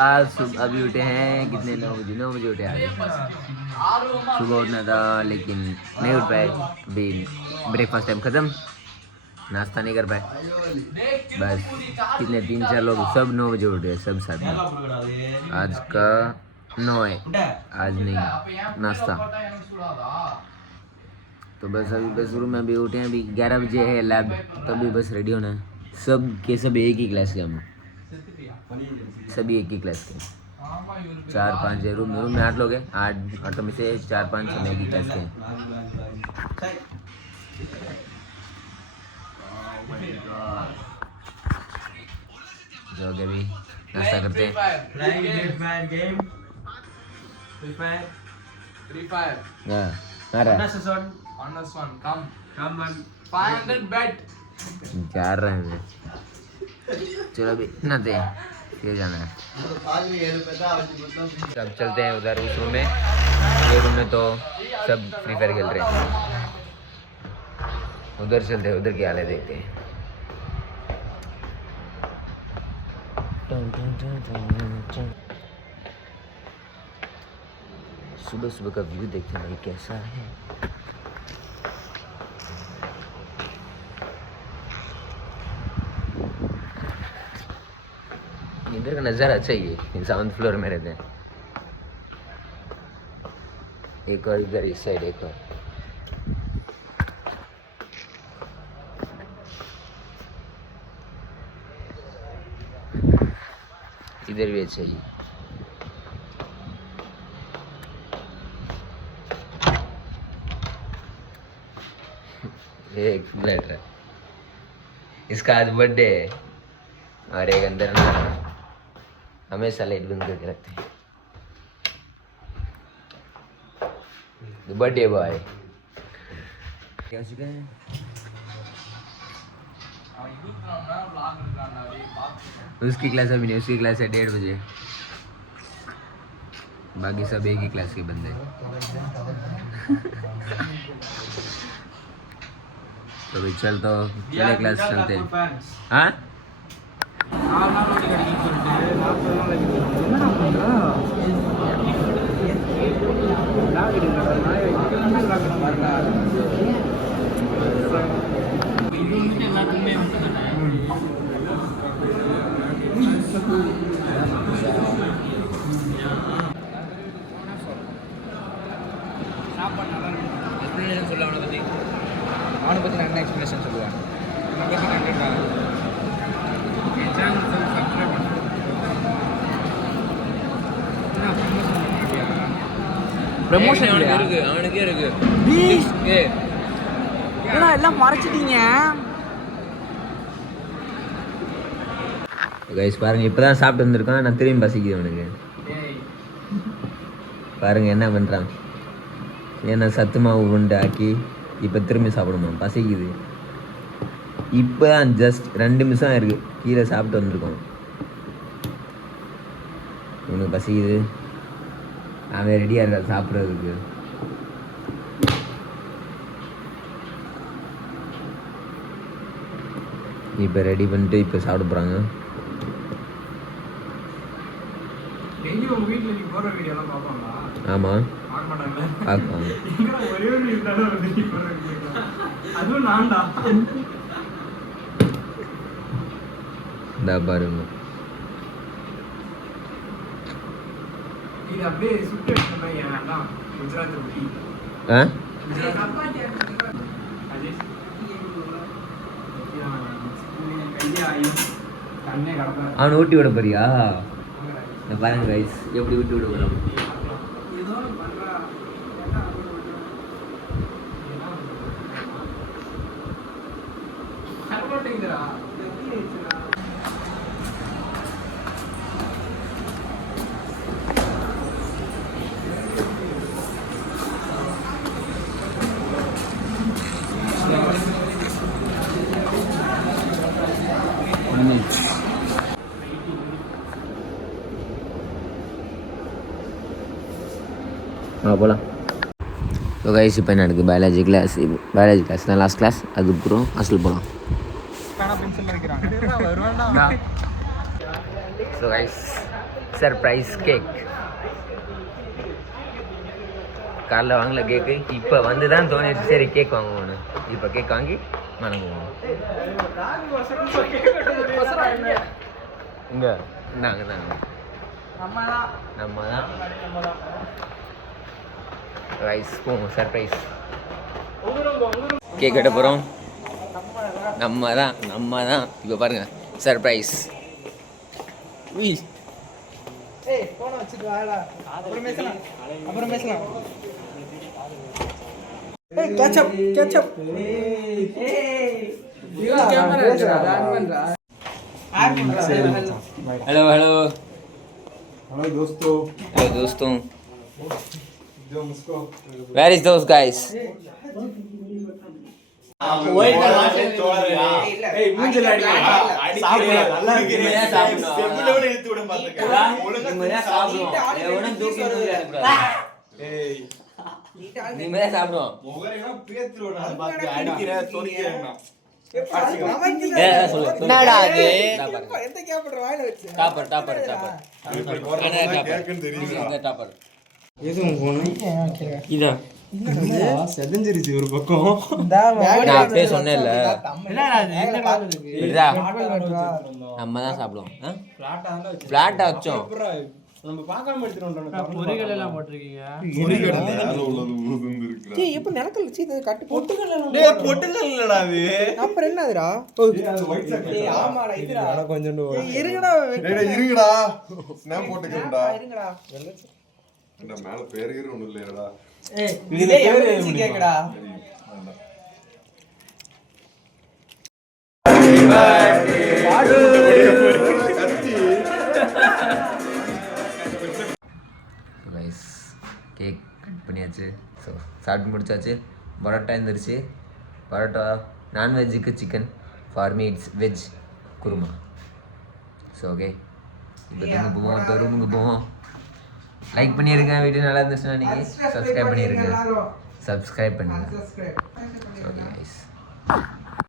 आज सुबह अभी उठे हैं कितने 9 बजे उठे आज। सुबह उठना था लेकिन नहीं उठ पाए। अभी ब्रेकफास्ट टाइम ख़त्म, नाश्ता नहीं कर पाए। बस कितने 3-4 लोग सब 9 बजे उठे, सब साथ में। आज का 9 है, आज नहीं नाश्ता। तो बस अभी बस रूम में अभी उठे हैं, अभी 11 बजे है लैब, तभी बस रेडी होना है। सब के सब एक ही क्लास के, हम सभी एक ही क्लास के। 4-5 रूम में 8 लोग हैं, 8 में से 4-5 सब एक ही क्लास के हैं। जो कि अभी नाश्ता करते हैं। जा रहे हैं, चलो अभी नहाते हैं, फिर जाना है। अब चलते हैं उधर उस रूम में। ये रूम में तो सब फ्री फायर खेल रहे हैं, उधर चलते हैं, उधर क्या हाल है देखते हैं। सुबह सुबह का व्यू देखते हैं भाई कैसा है। इधर का नज़ारा अच्छा ही है, 7th फ्लोर में रहते हैं। एक और इधर इस साइड एक और। इधर भी अच्छा ही। एक फ्लैट है, इसका आज बर्थडे है और एक अंदर ना हमेशा लाइट बंद करके रखते हैं। बर्थडे बॉय क्या चुका है। उसकी क्लास अभी नहीं, उसकी क्लास है 1:30 बजे। बाकी सब एक ही क्लास के बंदे। तो भाई चल, तो चले क्लास चलते हैं। हाँ எக்ஸ்பிளனேஷன் சொல்ல அவனை பற்றி நான் என்ன எக்ஸ்பிளனேஷன் சொல்லுவேன். ப்ரமோஷன் அவனுக்கு இருக்கு, அவனுக்கே இருக்கு. ஏன்னா எல்லாம் மறைச்சிட்டீங்க கைஸ். பாருங்க இப்பதான் சாப்பிட்டு வந்திருக்கான், நான் திரும்பி பசிக்குது அவனுக்கு. பாருங்க என்ன பண்றான், ஏன்னா சத்து மாவு உருண்டை ஆக்கி இப்போ திரும்பி சாப்பிடுமா, பசிக்குது. இப்போ தான் ஜஸ்ட் 2 நிமிஷம் இருக்கு, கீழே சாப்பிட்டு வந்திருக்கோம். உனக்கு பசிக்குது, அவன் ரெடியாக இருக்கா சாப்பிட்றதுக்கு. இப்போ ரெடி பண்ணிட்டு இப்போ சாப்பிட போகிறாங்க. ஆமாம் பார்க்கலாம். இந்த பாருங்க அவனை ஊட்டி விட போறியா? பாருங்க கைஸ் எப்படி ஊட்டி விட போறோம். போகலாம். ஸோ கைஸ் இப்போ என்ன இருக்குது, பயாலஜி கிளாஸ் தான் லாஸ்ட் கிளாஸ். அதுக்கப்புறம் ஹாஸ்டல் போகலாம். So guys surprise cake. காலைல வாங்கல கேக்கு, இப்போ வந்து தான் தோணிடுச்சு சரி கேக் வாங்குவோன்னு. இப்போ கேக் வாங்கி வணங்குவோம். இங்கே நாங்கள் தாங்க நம்ம தான் ரைஸ் போவோம். சர்ப்ரைஸ் கேக் கட்ட போகிறோம். நம்ம தான் இப்போ பாருங்க சர்ப்ரைஸ். हेलो दोस्तों Where is those guys? செதஞ்சிருச்சு ஒரு பக்கம். நான் அப்பயே சொன்னேன்ல நம்ம தான் சாப்பிடுவோம். பிளாட்டா வச்சோம். நம்ம பார்க்காம எடுத்துறோம். பொரிகள் எல்லாம் போட்டிருக்கீங்க. எப்ப நிலக்கல் வச்சு இதை கட்டு பொட்டுகள் பொட்டுகள் இல்லடா அது. அப்புறம் என்னதுடா? ஆமாடா இதுடா. கொஞ்சம் இருங்கடா இருங்கடா ஸ்னாப் போட்டுக்கிறேன்டா. இருங்கடா. என்ன மேல பேர் ஒண்ணும் இல்லையடா. இதே எமர்ஜென்சி கேக்குடா. கேக் கட் பண்ணியாச்சு. ஸோ சாப்பிட்டு முடிச்சாச்சு. பரோட்டா இருந்துருச்சு. பரோட்டா நான்வெஜ்ஜுக்கு chicken, for me it's veg kurma. So okay இப்போ தூங்க போவோம். இப்போ ரூமுக்கு போவோம். லைக் பண்ணிடுங்க. வீடியோ நல்லா இருந்துச்சுன்னா நீங்கள் சப்ஸ்கிரைப் பண்ணிடுங்க. Okay guys.